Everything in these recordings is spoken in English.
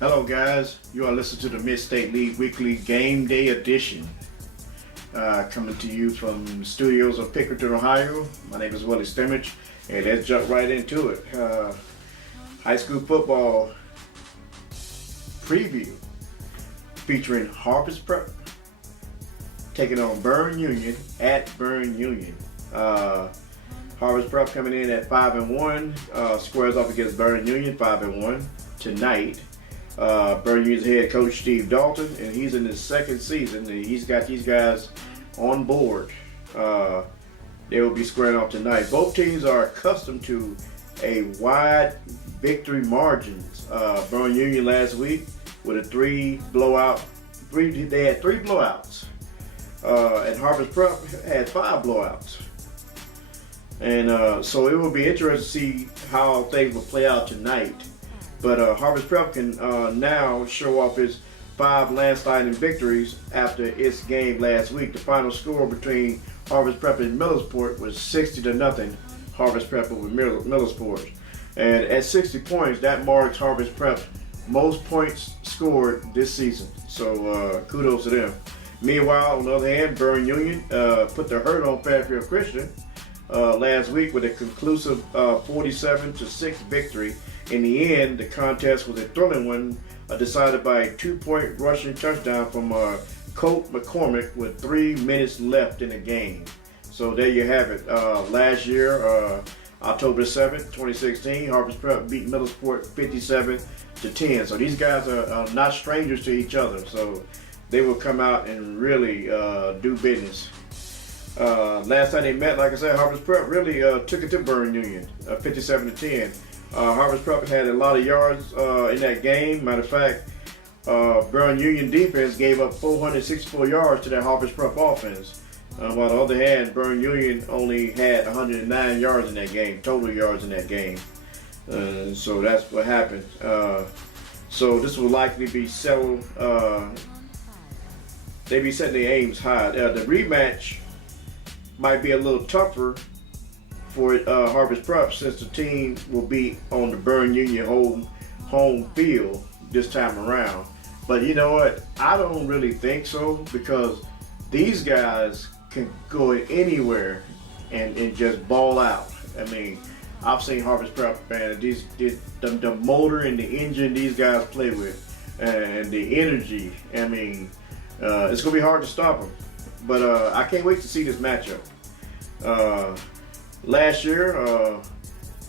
Hello guys, you are listening to the Mid-State League Weekly Game Day edition. Coming to you from the studios of Pickerington, Ohio. My name is Willie Stimmage, and let's jump right into it. High school football preview featuring Harvest Prep taking on Berne Union at Berne Union. Harvest Prep coming in at 5-1, squares off against Berne Union 5-1 tonight. Berne Union's head coach Steve Dalton, and he's in his second season, and he's got these guys on board. They will be squaring off tonight. Both teams are accustomed to a wide victory margins. Berne Union last week with a they had three blowouts, and Harvest Prep had 5 blowouts. And so it will be interesting to see how things will play out tonight. But Harvest Prep can now show off its 5 landsliding victories after its game last week. The final score between Harvest Prep and Millersport was 60-0. Harvest Prep over Millersport. And at 60 points, that marks Harvest Prep's most points scored this season. So kudos to them. Meanwhile, on the other hand, Berne Union put the hurt on Fairfield Christian last week with a conclusive 47-6 victory. In the end, the contest was a thrilling one, decided by a 2-point rushing touchdown from Colt McCormick with 3 minutes left in the game. So there you have it. Last year, October 7th, 2016, Harvest Prep beat Millersport 57-10. So these guys are not strangers to each other. So they will come out and really do business. Last time they met, like I said, Harvest Prep really took it to Berne Union, 57-10. Harvest Prep had a lot of yards in that game. Matter of fact, Berne Union defense gave up 464 yards to that Harvest Prep offense. While on the other hand, Berne Union only had 109 yards in that game, total yards in that game. So that's what happened. So this will likely be settled. They be setting their aims high. The rematch might be a little tougher for Harvest Prep, since the team will be on the Berne Union home field this time around. But you know what? I don't really think so, because these guys can go anywhere and just ball out. I mean, I've seen Harvest Prep, man, the motor and the engine these guys play with, and the energy. I mean, it's gonna be hard to stop them. But I can't wait to see this matchup. Last year,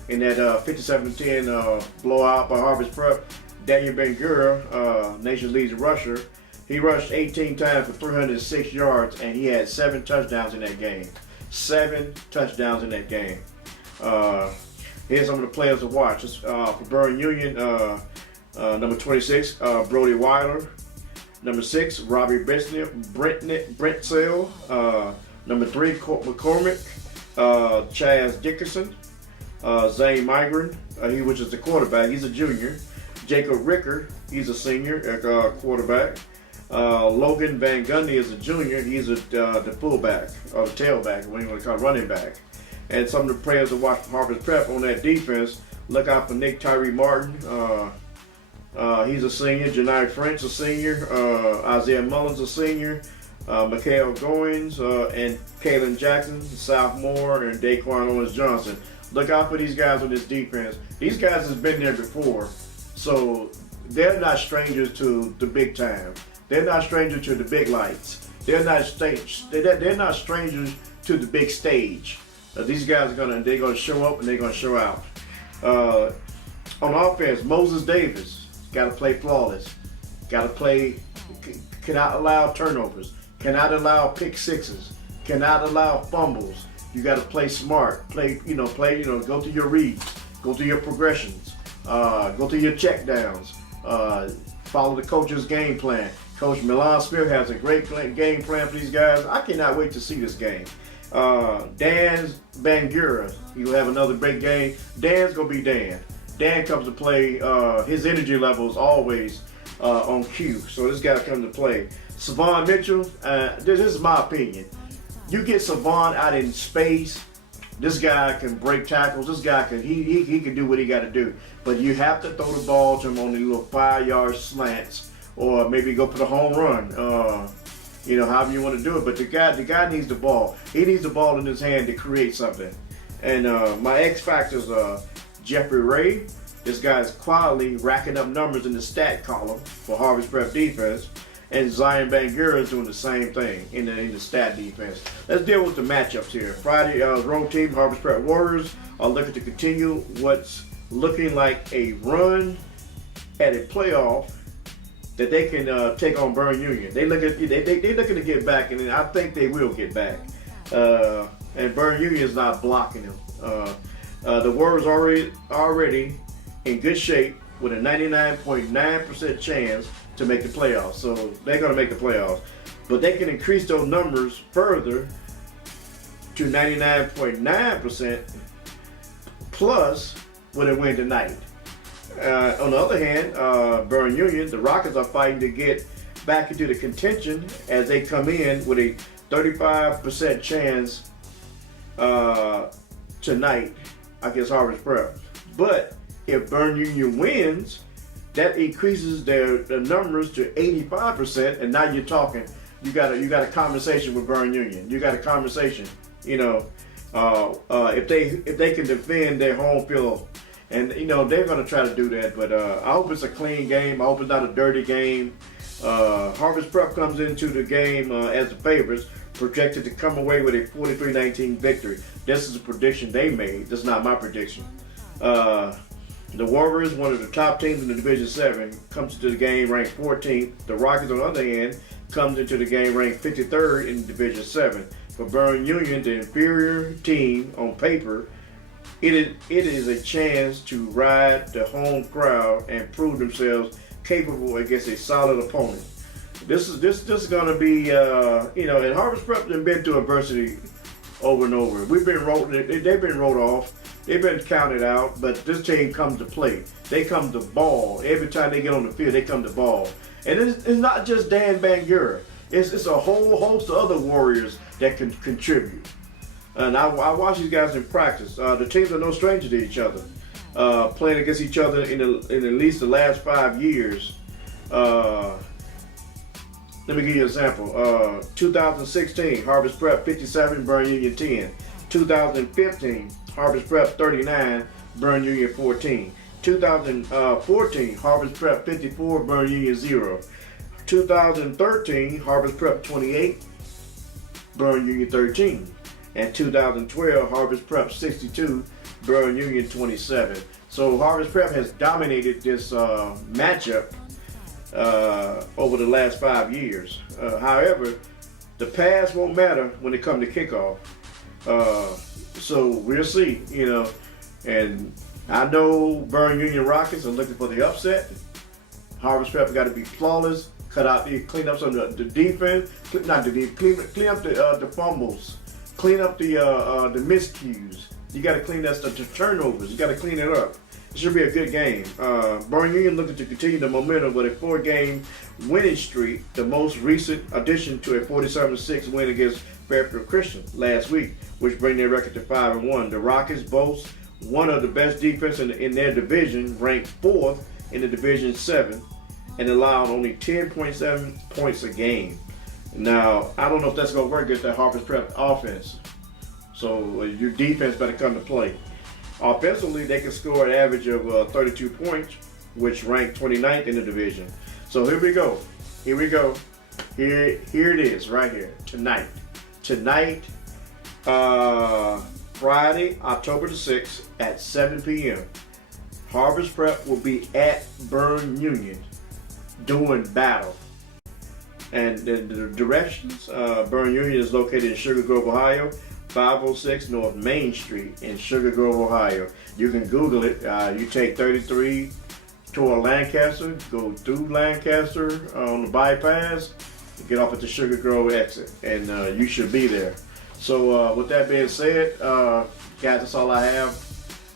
in that 57-10 blowout by Harvest Prep, Daniel Ben-Gura, Nation's leading rusher, he rushed 18 times for 306 yards, and he had 7 touchdowns in that game. 7 touchdowns in that game. Here's some of the players to watch. For Berne Union, number 26, Brody Weiler. Number 6, Robbie Brentsell. Number 3, Colt McCormick. Chaz Dickerson, Zane Migren, which is the quarterback, he's a junior. Jacob Ricker, he's a senior quarterback. Logan Van Gundy is a junior, he's the fullback, or the tailback, what you want to call running back. And some of the players that watch Harvest Prep on that defense, look out for Nick Tyree Martin, he's a senior. Janai French, a senior. Isaiah Mullins, a senior. Mikhail Goins and Kalen Jackson, sophomore, and Daquan Owens Johnson. Look out for these guys on this defense. These guys has been there before, so they're not strangers to the big time. They're not strangers to the big lights. They're not strangers to the big stage. These guys they're gonna show up and they're gonna show out. On offense, Moses Davis got to play flawless. Got to play. Cannot allow turnovers. Cannot allow pick sixes. Cannot allow fumbles. You got to play smart. Go to your reads. Go to your progressions. Go to your check downs. Follow the coach's game plan. Coach Milan Smith has a great game plan for these guys. I cannot wait to see this game. Dan Ben-Gura, he'll have another great game. Dan's going to be Dan. Dan comes to play. His energy level is always on cue. So this guy comes to play. Savon Mitchell, this is my opinion. You get Savon out in space, This guy can break tackles. This guy he can do what he got to do. But you have to throw the ball to him on these little 5-yard slants, or maybe go for the home run. However you want to do it. But the guy needs the ball. He needs the ball in his hand to create something. And my X factors are Jeffrey Ray. This guy's quietly racking up numbers in the stat column for Harvest Prep defense. And Zion Bangura is doing the same thing in the stat defense. Let's deal with the matchups here. Friday, road team, Harvest Prep Warriors are looking to continue what's looking like a run at a playoff that they can take on Berne Union. They're looking to get back, and I think they will get back. And Berne Union is not blocking them. The Warriors already in good shape with a 99.9% chance to make the playoffs. So they're going to make the playoffs. But they can increase those numbers further to 99.9% plus when they win tonight. On the other hand, Berne Union, the Rockets are fighting to get back into the contention as they come in with a 35% chance tonight against Harvest Prep. But if Berne Union wins, that increases their numbers to 85%, and now you're talking. You got a conversation with Berne Union. You got a conversation. If they can defend their home field, and they're going to try to do that. But I hope it's a clean game. I hope it's not a dirty game. Harvest Prep comes into the game as the favorites, projected to come away with a 43-19 victory. This is a prediction they made. This is not my prediction. The Warriors, one of the top teams in the Division 7, comes into the game ranked 14th. The Rockets, on the other hand, comes into the game ranked 53rd in Division 7. For Berne Union, the inferior team on paper, it is a chance to ride the home crowd and prove themselves capable against a solid opponent. This is going to be, and Harvest Prep have been through adversity over and over. They've been wrote off. They've been counted out, but this team comes to play. They come to ball. Every time they get on the field, they come to ball. And it's not just Dan Bangura. It's a whole host of other Warriors that can contribute. And I watch these guys in practice. The teams are no stranger to each other. Playing against each other in at least the last 5 years. Let me give you an example. 2016, Harvest Prep 57, Berne Union 10. 2015, Harvest Prep 39, Berne Union 14. 2014, Harvest Prep 54, Berne Union 0. 2013, Harvest Prep 28, Berne Union 13. And 2012, Harvest Prep 62, Berne Union 27. So Harvest Prep has dominated this matchup over the last 5 years. However, the past won't matter when it comes to kickoff. So we'll see, and I know Berne Union Rockets are looking for the upset. Harvest Prep got to be flawless, clean up some of the defense, clean up the fumbles, clean up the miscues. You got to clean that stuff, the turnovers. You got to clean it up. It should be a good game. Berne Union looking to continue the momentum with a 4-game winning streak, the most recent addition to a 47-6 win against Fairfield Christian last week, which bring their record to 5-1. The Rockets boast one of the best defense in their division, ranked 4th in the Division 7, and allowed only 10.7 points a game. Now, I don't know if that's going to work against that Harvest Prep offense. So your defense better come to play. Offensively, they can score an average of 32 points, which ranked 29th in the division. So here we go. Here it is right here tonight. Tonight, Friday, October the 6th at 7 p.m. Harvest Prep will be at Berne Union doing battle. And the directions, Berne Union is located in Sugar Grove, Ohio, 506 North Main Street in Sugar Grove, Ohio. You can Google it. You take 33 toward Lancaster, go through Lancaster on the bypass, get off at the Sugar Grove exit, and you should be there. So with that being said, guys, that's all I have.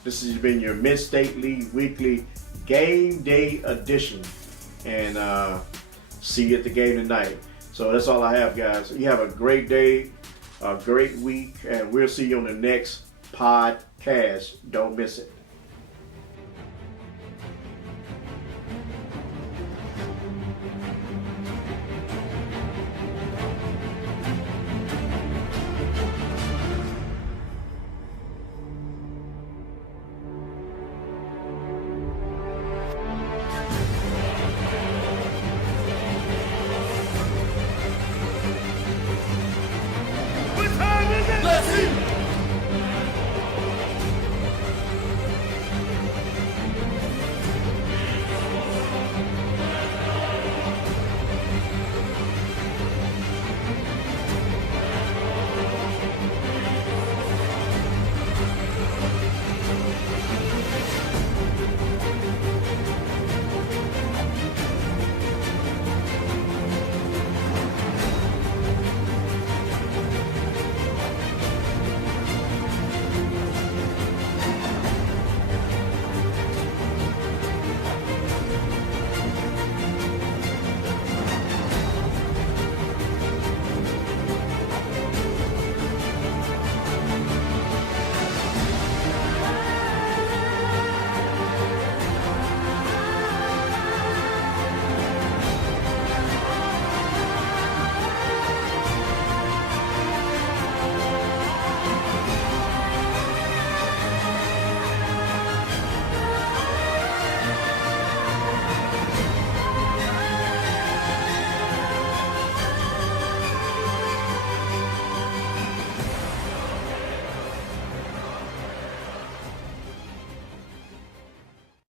This has been your Mid-State League Weekly Game Day edition. And see you at the game tonight. So that's all I have, guys. You have a great day, a great week, and we'll see you on the next podcast. Don't miss it.